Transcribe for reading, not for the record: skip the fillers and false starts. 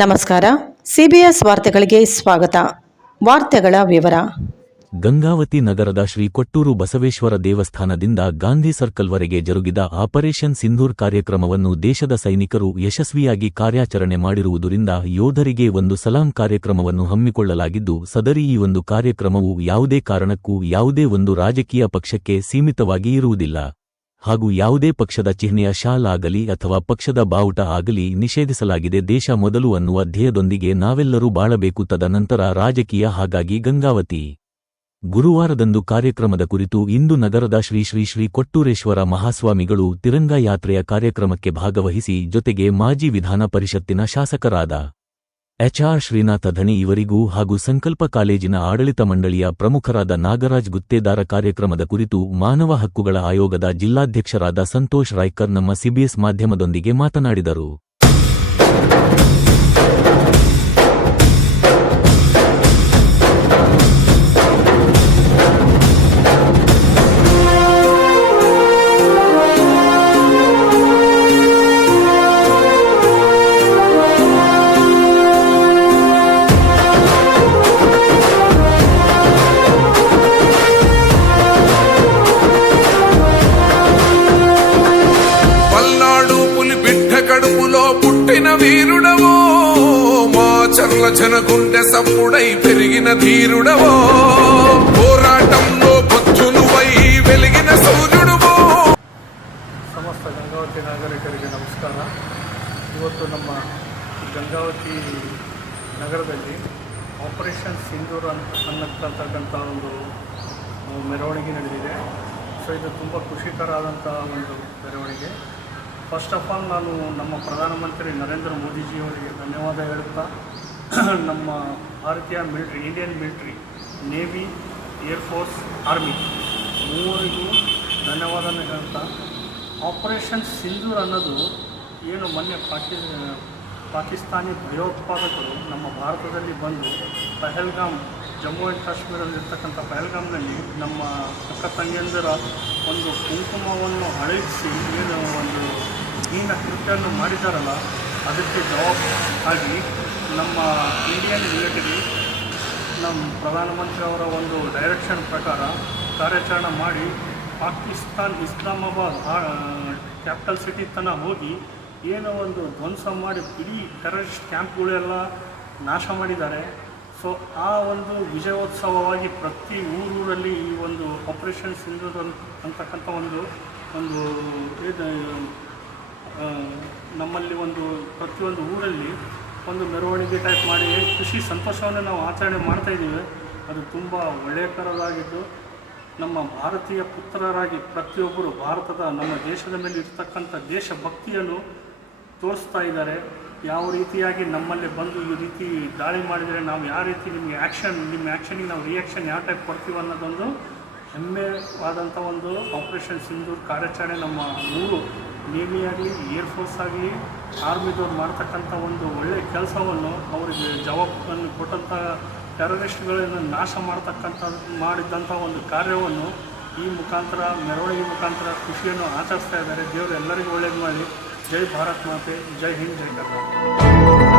ನಮಸ್ಕಾರ. ಸಿಬಿಎಸ್ ವಾರ್ತೆಗಳಿಗೆ ಸ್ವಾಗತ. ವಾರ್ತೆಗಳ ವಿವರ. ಗಂಗಾವತಿ ನಗರದ ಶ್ರೀ ಕೊಟ್ಟೂರು ಬಸವೇಶ್ವರ ದೇವಸ್ಥಾನದಿಂದ ಗಾಂಧಿ ಸರ್ಕಲ್ವರೆಗೆ ಜರುಗಿದ ಆಪರೇಷನ್ ಸಿಂಧೂರ್ ಕಾರ್ಯಕ್ರಮವನ್ನು ದೇಶದ ಸೈನಿಕರು ಯಶಸ್ವಿಯಾಗಿ ಕಾರ್ಯಾಚರಣೆ ಮಾಡಿರುವುದರಿಂದ ಯೋಧರಿಗೆ ಒಂದು ಸಲಾಂ ಕಾರ್ಯಕ್ರಮವನ್ನು ಹಮ್ಮಿಕೊಳ್ಳಲಾಗಿದ್ದು, ಸದರಿ ಈ ಒಂದು ಕಾರ್ಯಕ್ರಮವು ಯಾವುದೇ ಕಾರಣಕ್ಕೂ ಯಾವುದೇ ಒಂದು ರಾಜಕೀಯ ಪಕ್ಷಕ್ಕೆ ಸೀಮಿತವಾಗಿ ಇರುವುದಿಲ್ಲ ಹಾಗೂ ಯಾವುದೇ ಪಕ್ಷದ ಚಿಹ್ನೆಯ ಶಾಲ್ ಆಗಲಿ ಅಥವಾ ಪಕ್ಷದ ಬಾವುಟ ಆಗಲಿ ನಿಷೇಧಿಸಲಾಗಿದೆ. ದೇಶ ಮೊದಲು ಅನ್ನುವ ಧ್ಯೇಯದೊಂದಿಗೆ ನಾವೆಲ್ಲರೂ ಬಾಳಬೇಕು, ತದನಂತರ ರಾಜಕೀಯ. ಹಾಗಾಗಿ ಗಂಗಾವತಿ ಗುರುವಾರದಂದು ಕಾರ್ಯಕ್ರಮದ ಕುರಿತು ಇಂದು ನಗರದ ಶ್ರೀ ಶ್ರೀ ಶ್ರೀ ಕೊಟ್ಟೂರೇಶ್ವರ ಮಹಾಸ್ವಾಮಿಗಳು ತಿರಂಗಾ ಯಾತ್ರೆಯ ಕಾರ್ಯಕ್ರಮಕ್ಕೆ ಭಾಗವಹಿಸಿ ಜೊತೆಗೆ ಮಾಜಿ ವಿಧಾನ ಪರಿಷತ್ತಿನ ಶಾಸಕರಾದ ಎಚ್.ಆರ್. ಶ್ರೀನಾಥ ಧಣಿ ಇವರಿಗೂ ಹಾಗೂ ಸಂಕಲ್ಪ ಕಾಲೇಜಿನ ಆಡಳಿತ ಮಂಡಳಿಯ ಪ್ರಮುಖರಾದ ನಾಗರಾಜ್ ಗುತ್ತೇದಾರ ಕಾರ್ಯಕ್ರಮದ ಕುರಿತು ಮಾನವ ಹಕ್ಕುಗಳ ಆಯೋಗದ ಜಿಲ್ಲಾಧ್ಯಕ್ಷರಾದ ಸಂತೋಷ್ ರಾಯ್ಕರ್ ನಮ್ಮ ಸಿಬಿಎಸ್ ಮಾಧ್ಯಮದೊಂದಿಗೆ ಮಾತನಾಡಿದರು. వీరుడవో మా చర్ల జనగుండె సప్పుడై పెరిగిన ధీరుడవో, పోరాటంలో బుద్ధునువై వెలిగిన సూర్యుడువో. ಸಮಸ್ತ ಗಂಗಾವತಿ ನಾಗರಿಕರಿಗೆ ನಮಸ್ಕಾರ. ಇವತ್ತು ನಮ್ಮ ಗಂಗಾವತಿ ನಗರದಲ್ಲಿ ಆಪರೇಷನ್ ಸಿಂಧೂರ್ ಅನ್ನತಕ್ಕಂಥ ಒಂದು ಮೆರವಣಿಗೆ ನಡೆದಿದೆ. ಸೊ ಇದು ತುಂಬ ಖುಷಿಕರವಾದಂಥ ಒಂದು ಮೆರವಣಿಗೆ. ಫಸ್ಟ್ ಆಫ್ ಆಲ್ ನಾನು ನಮ್ಮ ಪ್ರಧಾನಮಂತ್ರಿ ನರೇಂದ್ರ ಮೋದಿಜಿಯವರಿಗೆ ಧನ್ಯವಾದ ಹೇಳುತ್ತಾ, ನಮ್ಮ ಭಾರತೀಯ military, Indian military, navy, air force, army ಮೂವರಿಗೂ ಧನ್ಯವಾದನ ಹೇಳುತ್ತಾ, ಆಪರೇಷನ್ ಸಿಂಧೂರ್ ಅನ್ನೋದು ಏನು ಮೊನ್ನೆ ಪಾಕಿಸ್ತಾನಿ ಭಯೋತ್ಪಾದಕರು ನಮ್ಮ ಭಾರತದಲ್ಲಿ ಬಂದು ಪಹಲ್ಗಾಮ್, ಜಮ್ಮು ಆ್ಯಂಡ್ ಕಾಶ್ಮೀರದಲ್ಲಿರ್ತಕ್ಕಂಥ ಪಹಲ್ಗಾಮ್ನಲ್ಲಿ ನಮ್ಮ ಅಕ್ಕ ತಂಗಿಯಂದರ ಒಂದು ಕುಂಕುಮವನ್ನು ಅಳಿಸಿ ಏನು ಒಂದು ಹೀನ ಕೃತ್ಯವನ್ನು ಮಾಡಿದ್ದಾರಲ್ಲ, ಅದಕ್ಕೆ ಜವಾಬ್ದಾರಿ ನಮ್ಮ ಇಂಡಿಯನ್ ಮಿಲಿಟರಿ ನಮ್ಮ ಪ್ರಧಾನಮಂತ್ರಿ ಅವರ ಒಂದು ಡೈರೆಕ್ಷನ್ ಪ್ರಕಾರ ಕಾರ್ಯಾಚರಣೆ ಮಾಡಿ ಪಾಕಿಸ್ತಾನ್ ಇಸ್ಲಾಮಾಬಾದ್ ಕ್ಯಾಪಿಟಲ್ ಸಿಟಿ ತನಕ ಹೋಗಿ ಏನೋ ಒಂದು ಧ್ವಂಸ ಮಾಡಿ ಇಡೀ ಟೆರರಿಸ್ಟ್ ಕ್ಯಾಂಪ್ಗಳೆಲ್ಲ ನಾಶ ಮಾಡಿದ್ದಾರೆ. ಸೊ ಆ ಒಂದು ವಿಜಯೋತ್ಸವವಾಗಿ ಪ್ರತಿ ಊರಲ್ಲಿ ಈ ಒಂದು ಆಪರೇಷನ್ ಸಿಂಧೂರ್ ಅಂತಕ್ಕಂಥ ಒಂದು ನಮ್ಮಲ್ಲಿ ಒಂದು ಪ್ರತಿಯೊಂದು ಊರಲ್ಲಿ ಒಂದು ಮೆರವಣಿಗೆ ಟೈಪ್ ಮಾಡಿ ಖುಷಿ ಸಂತೋಷವನ್ನು ನಾವು ಆಚರಣೆ ಮಾಡ್ತಾಯಿದ್ದೀವಿ. ಅದು ತುಂಬ ಒಳ್ಳೆಯಕರವಾಗಿದ್ದು, ನಮ್ಮ ಭಾರತೀಯ ಪುತ್ರರಾಗಿ ಪ್ರತಿಯೊಬ್ಬರು ಭಾರತದ ನಮ್ಮ ದೇಶದ ಮೇಲೆ ಇರ್ತಕ್ಕಂಥ ದೇಶಭಕ್ತಿಯನ್ನು ತೋರಿಸ್ತಾ ಇದ್ದಾರೆ. ಯಾವ ರೀತಿಯಾಗಿ ನಮ್ಮಲ್ಲಿ ಬಂದು ಈ ರೀತಿ ದಾಳಿ ಮಾಡಿದರೆ ನಾವು ಯಾವ ರೀತಿ ನಿಮ್ಮ ಆ್ಯಕ್ಷನಿಗೆ ನಾವು ರಿಯಾಕ್ಷನ್ ಯಾವ ಟೈಪ್ ಕೊಡ್ತೀವಿ ಅನ್ನೋದೊಂದು ಹೆಮ್ಮೆವಾದಂಥ ಒಂದು ಆಪರೇಷನ್ ಸಿಂಧೂರ್ ಕಾರ್ಯಾಚರಣೆ ನಮ್ಮ ಮೂರು ನೇವಿ ಆಗಲಿ, ಏರ್ಫೋರ್ಸ್ ಆಗಲಿ, ಆರ್ಮಿದವ್ರು ಮಾಡ್ತಕ್ಕಂಥ ಒಂದು ಒಳ್ಳೆಯ ಕೆಲಸವನ್ನು ಅವರಿಗೆ ಜವಾಬ್ದಾರಿಯನ್ನು ಕೊಟ್ಟಂಥ ಟೆರರಿಸ್ಟ್ಗಳನ್ನು ನಾಶ ಮಾಡಿದ್ದಂಥ ಒಂದು ಕಾರ್ಯವನ್ನು ಈ ಮುಖಾಂತರ ಮೆರವಣಿಗೆ ಮುಖಾಂತರ ಖುಷಿಯನ್ನು ಆಚರಿಸ್ತಾ ಇದ್ದಾರೆ. ದೇವರು ಎಲ್ಲರಿಗೂ ಒಳ್ಳೇದು ಮಾಡಿ. ಜೈ ಭಾರತ್ ಮಾತೆ, ಜೈ ಹಿಂದ್, ಜೈ ಕರ್ನಾಟಕ.